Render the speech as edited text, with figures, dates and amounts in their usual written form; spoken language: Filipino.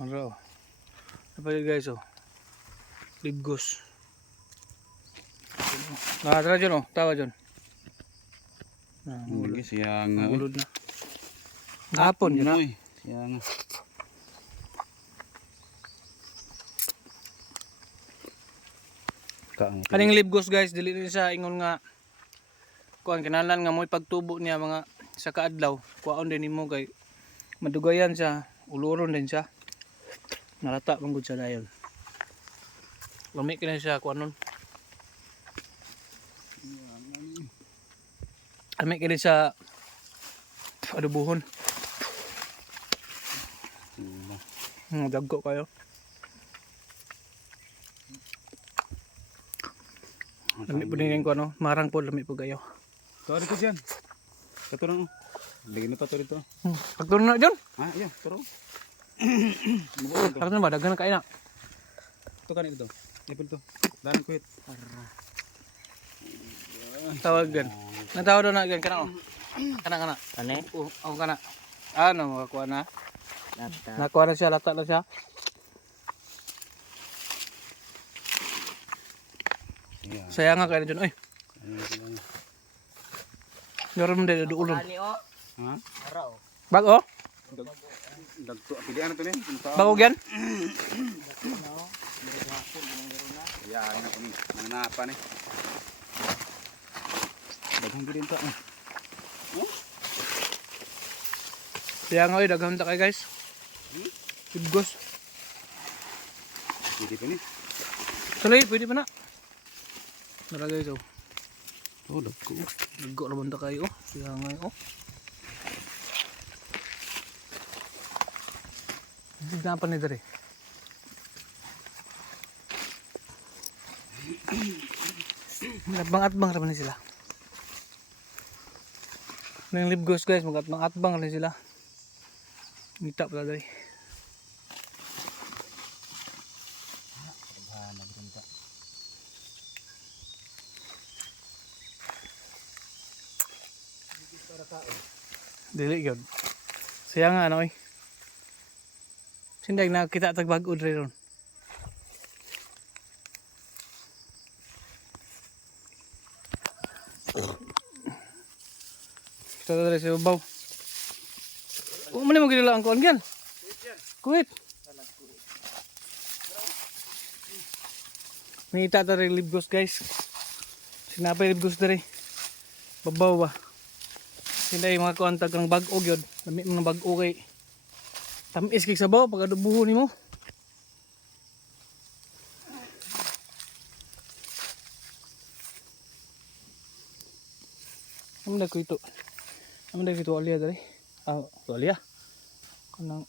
Ano? Apa yun guys oh. Libgos. Tara dyan oh. Tawa dyan. Hindi siya nga. Ulod na. Gapon yun na. Siya nga. Kaning libgos guys, dili rin sa ingon nga kuan kinalan nga mo pagtubo niya mga sa kaadlaw. Kuaon din nimo kay madugayan siya, uluron din siya. Narata man gud siya dayon. Lami kina siya kuanon. Lami kina siya adubuhon. Dagko kayo. Lami po din ko ano, marang po lami po kayo. Tuwa dito dyan. Katurang. Lagyan mo pa ito dito. Pagturun na dyan. Ha? Iya, turong. Takot na ba? Dagan na kain na. Ito kanina ito. Ipil ito. Dami kuhit. Tawagan. Nagtawag doon na gan kana oh. Kana. Ane? Oh, kana. Ano makakuha na? Lata. Nakuha na siya, lata na siya. Iya. Sayang nga kayo dyan. Ay, meron mo din doon. Ani o? Ha? Ara o. Bago? Dagto. Pilihan na ito niya. Bago yan? Iya, ano ko ni. Mananapan eh. Daghang gilin ito. Kaya nga daghang ta kayo guys. Libgos. Pwede pa ni. Tuloy, pwede pa na. Tara guys oh. Oh, dagko. Naggo naman ta kayo oh. Kaya nga oh. Tignan pa ni dere. Mag-atbang naman sila. Ng libgos guys, mag-atbang rin sila. Ngita pala dere. Dili gyud. Siya nga ano eh. Sindag nakita tag bag-o dre ron. Kita dre sa babaw. O man mo gidala ang kuan gan. Kuwit. Ngita ta rin libgos guys. Sinapay libgos dre. Babaw ba. Sinday mga kuantag ng bag-o gyud, lami mo ng bag-o kay tamis kay sabaw pag adubuhon nimo. Amo na ko ito. Amo na ko alya dali. Ah, alya. Kanang